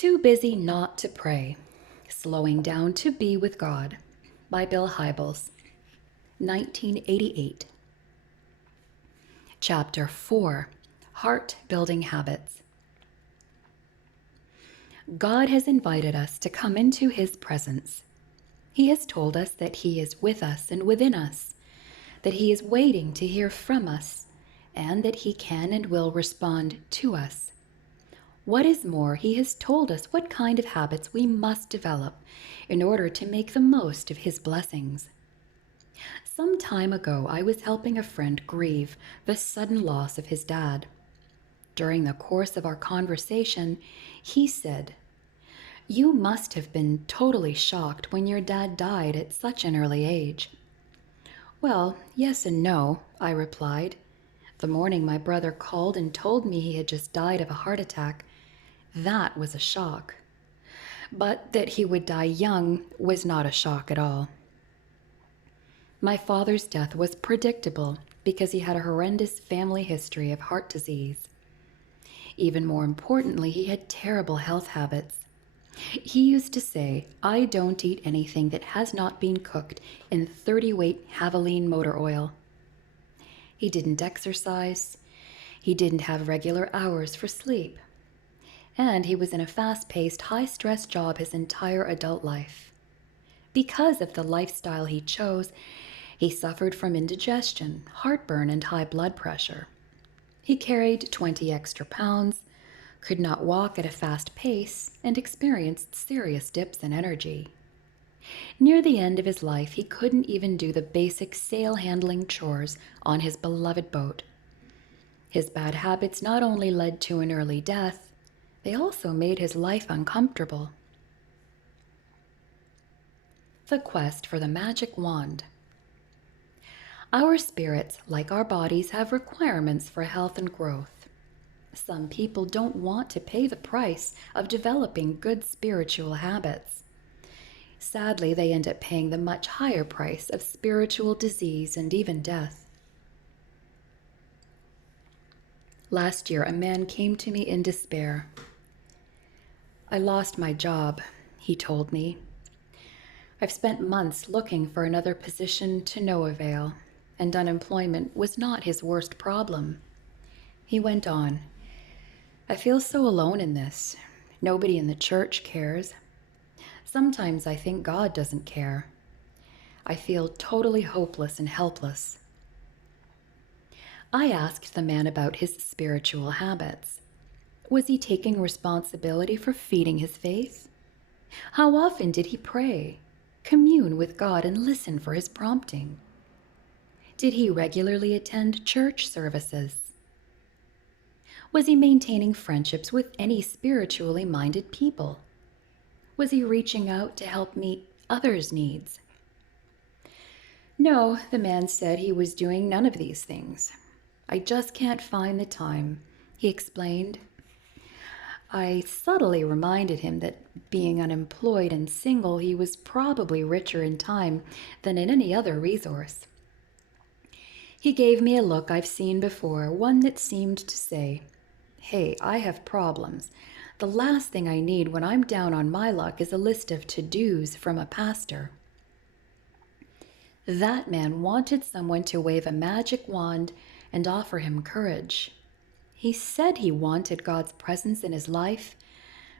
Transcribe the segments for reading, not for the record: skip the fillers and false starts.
Too Busy Not to Pray, Slowing Down to Be with God by Bill Hybels, 1988. Chapter 4, Heart Building Habits. God has invited us to come into His presence. He has told us that He is with us and within us, that He is waiting to hear from us, and that He can and will respond to us. What is more, He has told us what kind of habits we must develop in order to make the most of His blessings. Some time ago, I was helping a friend grieve the sudden loss of his dad. During the course of our conversation, he said, "You must have been totally shocked when your dad died at such an early age." "Well, yes and no," I replied. "The morning my brother called and told me he had just died of a heart attack, that was a shock. But that he would die young was not a shock at all. My father's death was predictable because he had a horrendous family history of heart disease. Even more importantly, he had terrible health habits. He used to say, 'I don't eat anything that has not been cooked in 30-weight Haveline motor oil.' He didn't exercise. He didn't have regular hours for sleep. And he was in a fast-paced, high-stress job his entire adult life. Because of the lifestyle he chose, he suffered from indigestion, heartburn, and high blood pressure. He carried 20 extra pounds, could not walk at a fast pace, and experienced serious dips in energy. Near the end of his life, he couldn't even do the basic sail-handling chores on his beloved boat. His bad habits not only led to an early death, they also made his life uncomfortable." The quest for the magic wand. Our spirits, like our bodies, have requirements for health and growth. Some people don't want to pay the price of developing good spiritual habits. Sadly, they end up paying the much higher price of spiritual disease and even death. Last year, a man came to me in despair. "I lost my job," he told me. "I've spent months looking for another position to no avail, and unemployment was not his worst problem." He went on, "I feel so alone in this. Nobody in the church cares. Sometimes I think God doesn't care. I feel totally hopeless and helpless." I asked the man about his spiritual habits. Was he taking responsibility for feeding his faith? How often did he pray, commune with God, and listen for his prompting? Did he regularly attend church services? Was he maintaining friendships with any spiritually minded people? Was he reaching out to help meet others' needs? "No," the man said, "he was doing none of these things. I just can't find the time," he explained. I subtly reminded him that being unemployed and single, he was probably richer in time than in any other resource. He gave me a look I've seen before, one that seemed to say, "Hey, I have problems. The last thing I need when I'm down on my luck is a list of to-dos from a pastor." That man wanted someone to wave a magic wand and offer him courage. He said he wanted God's presence in his life,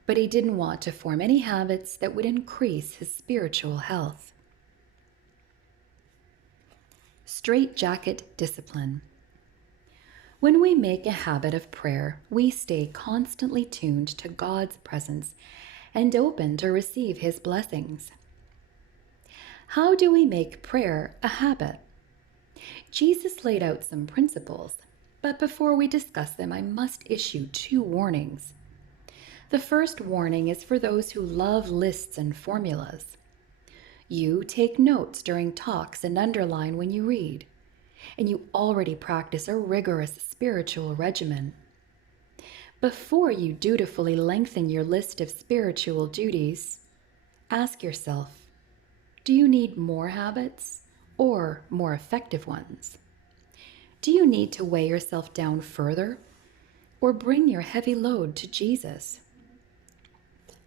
but he didn't want to form any habits that would increase his spiritual health. Straightjacket discipline. When we make a habit of prayer, we stay constantly tuned to God's presence and open to receive His blessings. How do we make prayer a habit? Jesus laid out some principles, but before we discuss them, I must issue 2 warnings. The first warning is for those who love lists and formulas. You take notes during talks and underline when you read, and you already practice a rigorous spiritual regimen. Before you dutifully lengthen your list of spiritual duties, ask yourself, do you need more habits or more effective ones? Do you need to weigh yourself down further or bring your heavy load to Jesus?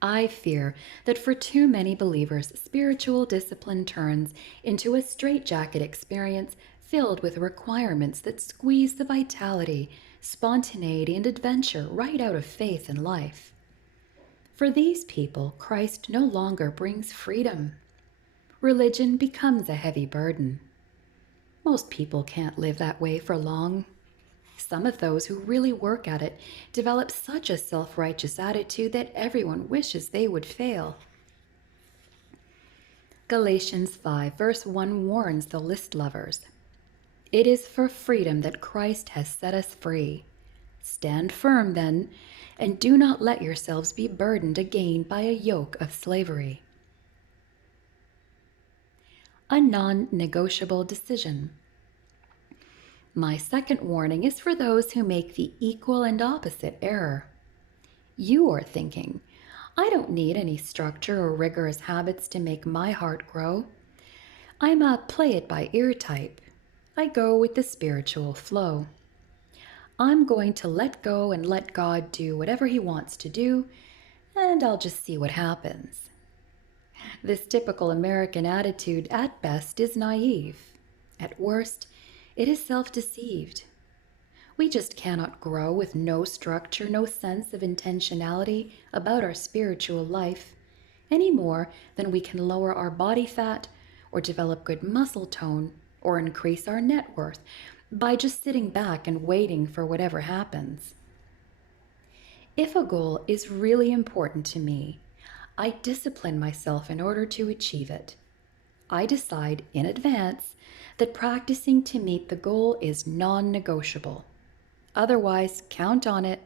I fear that for too many believers, spiritual discipline turns into a straitjacket experience filled with requirements that squeeze the vitality, spontaneity, and adventure right out of faith and life. For these people, Christ no longer brings freedom. Religion becomes a heavy burden. Most people can't live that way for long. Some of those who really work at it develop such a self-righteous attitude that everyone wishes they would fail. Galatians 5 verse 1 warns the list lovers. It is for freedom that Christ has set us free. Stand firm then, and do not let yourselves be burdened again by a yoke of slavery. A non-negotiable decision. My second warning is for those who make the equal and opposite error. You are thinking, I don't need any structure or rigorous habits to make my heart grow. I'm a play-it-by-ear type. I go with the spiritual flow. I'm going to let go and let God do whatever He wants to do, and I'll just see what happens. This typical American attitude at best is naive. At worst, it is self-deceived. We just cannot grow with no structure, no sense of intentionality about our spiritual life, any more than we can lower our body fat or develop good muscle tone or increase our net worth by just sitting back and waiting for whatever happens. If a goal is really important to me, I discipline myself in order to achieve it. I decide in advance that practicing to meet the goal is non-negotiable. Otherwise, count on it,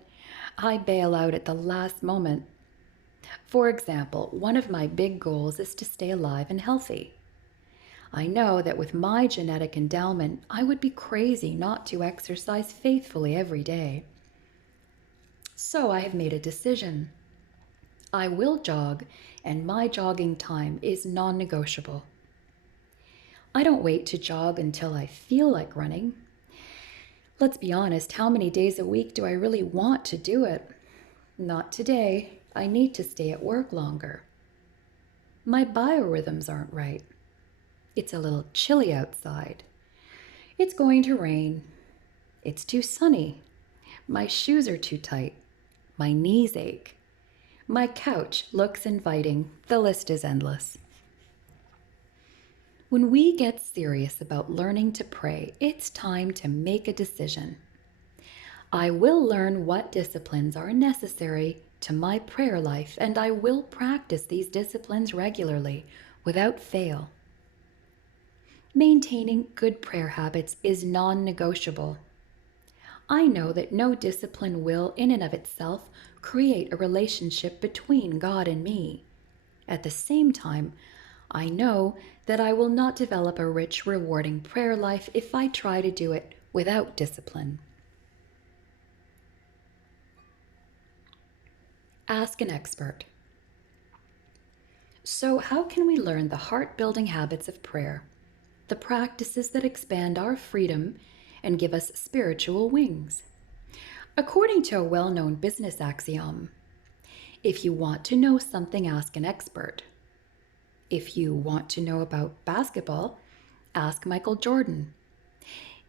I bail out at the last moment. For example, one of my big goals is to stay alive and healthy. I know that with my genetic endowment, I would be crazy not to exercise faithfully every day. So I have made a decision. I will jog, and my jogging time is non-negotiable. I don't wait to jog until I feel like running. Let's be honest, how many days a week do I really want to do it? Not today. I need to stay at work longer. My biorhythms aren't right. It's a little chilly outside. It's going to rain. It's too sunny. My shoes are too tight. My knees ache. My couch looks inviting. The list is endless. When we get serious about learning to pray, it's time to make a decision. I will learn what disciplines are necessary to my prayer life, and I will practice these disciplines regularly, without fail. Maintaining good prayer habits is non-negotiable. I know that no discipline will, in and of itself, create a relationship between God and me. At the same time, I know that I will not develop a rich, rewarding prayer life if I try to do it without discipline. Ask an expert. So how can we learn the heart-building habits of prayer, the practices that expand our freedom and give us spiritual wings? According to a well-known business axiom, if you want to know something, ask an expert. If you want to know about basketball, ask Michael Jordan.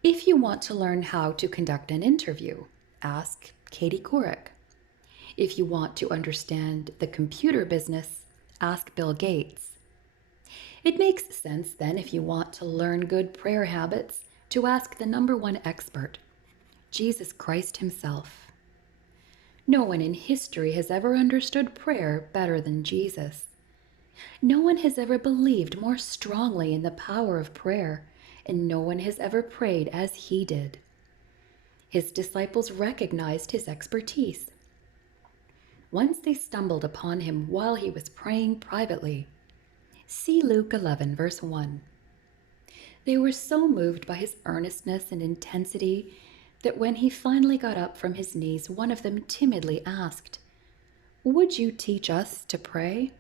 If you want to learn how to conduct an interview, ask Katie Couric. If you want to understand the computer business, ask Bill Gates. It makes sense then, if you want to learn good prayer habits, to ask the number one expert, Jesus Christ himself. No one in history has ever understood prayer better than Jesus. No one has ever believed more strongly in the power of prayer, and no one has ever prayed as he did. His disciples recognized his expertise. Once they stumbled upon him while he was praying privately. See Luke 11, verse 1. They were so moved by his earnestness and intensity that when he finally got up from his knees, one of them timidly asked, "Would you teach us to pray?"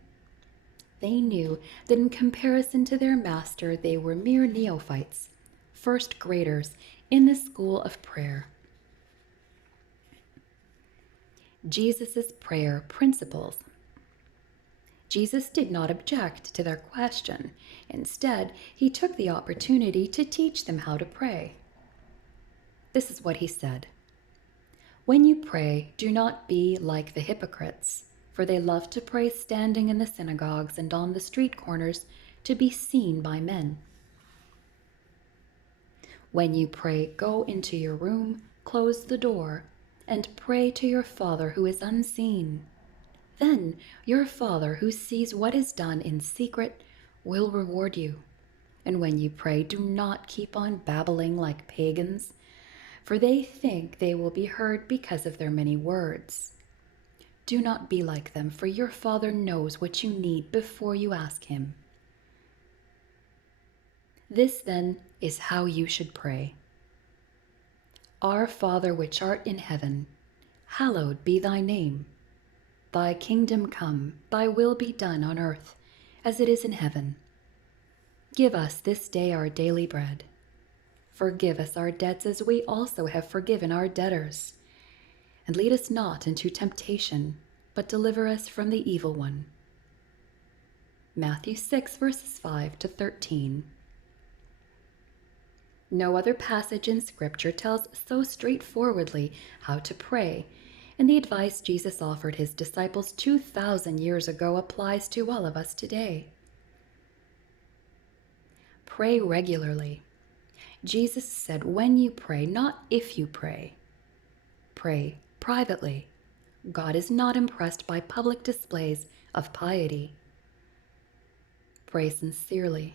They knew that in comparison to their master, they were mere neophytes, first graders in the school of prayer. Jesus' prayer principles. Jesus did not object to their question. Instead, he took the opportunity to teach them how to pray. This is what he said. When you pray, do not be like the hypocrites, for they love to pray standing in the synagogues and on the street corners to be seen by men. When you pray, go into your room, close the door, and pray to your Father who is unseen. Then your Father who sees what is done in secret will reward you. And when you pray, do not keep on babbling like pagans, for they think they will be heard because of their many words. Do not be like them, for your Father knows what you need before you ask him. This, then, is how you should pray. Our Father which art in heaven, hallowed be thy name. Thy kingdom come, thy will be done on earth, as it is in heaven. Give us this day our daily bread. Forgive us our debts as we also have forgiven our debtors. And lead us not into temptation, but deliver us from the evil one. Matthew 6, verses 5 to 13. No other passage in Scripture tells so straightforwardly how to pray, and the advice Jesus offered his disciples 2,000 years ago applies to all of us today. Pray regularly. Jesus said when you pray, not if you pray. Pray privately. God is not impressed by public displays of piety. Pray sincerely.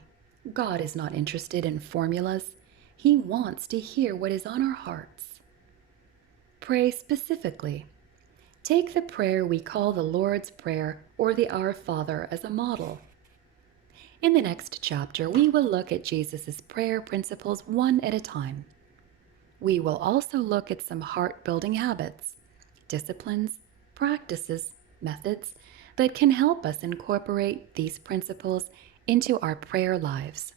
God is not interested in formulas. He wants to hear what is on our hearts. Pray specifically. Take the prayer we call the Lord's Prayer or the Our Father as a model. In the next chapter, we will look at Jesus' prayer principles one at a time. We will also look at some heart-building habits, disciplines, practices, methods that can help us incorporate these principles into our prayer lives.